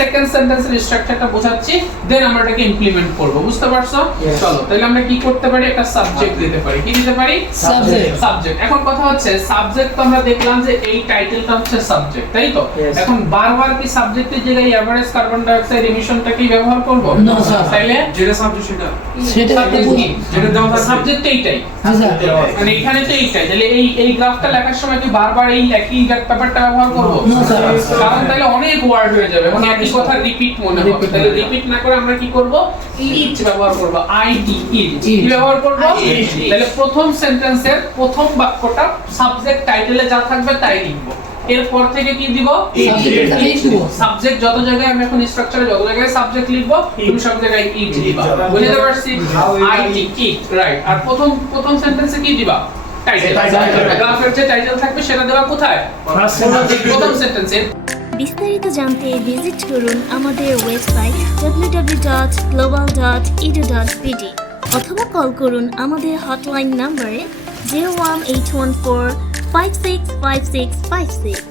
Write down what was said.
Second সেন্টেন্সের স্ট্রাকচারটা বোঝাচ্ছি, দেন আমরা এটাকে ইমপ্লিমেন্ট করব। বুঝতে পারছো? চলো তাহলে আমরা কি করতে পারি, একটা সাবজেক্ট দিতে পারি। কি দিতে পারি? সাবজেক্ট। এখন কথা হচ্ছে সাবজেক্ট তো আমরা দেখলাম যে এই টাইটেলটা হচ্ছে সাবজেক্ট, তাই তো? এখন বারবার কি সাবজেক্টের জায়গায় এভারেজ কার্বন ডাই অক্সাইড এমিশনটা কি ব্যবহার করব? না স্যার। তাইলে যেটা সাবজেক্ট সেটা সাবজেক্ট কি? যেটা দেওয়া থাকে সাবজেক্ট এইটাই, আচ্ছা মানে এখানে তো এইটাই। তাহলে এই গ্রাফটা লেখার সময় কি বারবার এই একই পেপারটা ব্যবহার করব? না স্যার। কারণ তাহলে অনেক ওয়ার্ড হয়ে যাবে এবং একই কথা রিপিট মনে হবে। তাহলে রিপিট না করে আমরা কি করব? ইচ ব্যবহার করব। আইডি ইচ কি ব্যবহার করব? তাহলে প্রথম সেন্টেন্সের প্রথম বাক্যটা সাবজেক্ট টাইটেলে যা থাকবে তাই লিখব। এরপর থেকে কি দিব? সাবজেক্ট যত জায়গায় আমি এখন স্ট্রাকচারে যত জায়গায় সাবজেক্ট লিখব তুমি সব জায়গায় ইট দিবা। বুঝতে পারছি? IT it, right. আর প্রথম সেন্টেন্সে কি দিবা? টাইটেল। গ্রাফের যে টাইটেল থাকবে সেটা দেবা কোথায়? প্রথম সেন্টেন্সে। বিস্তারিত জানতে ভিজিট করুন আমাদের ওয়েবসাইট www.global.edu.bd অথবা কল করুন আমাদের হটলাইন নম্বরে 01814 565656।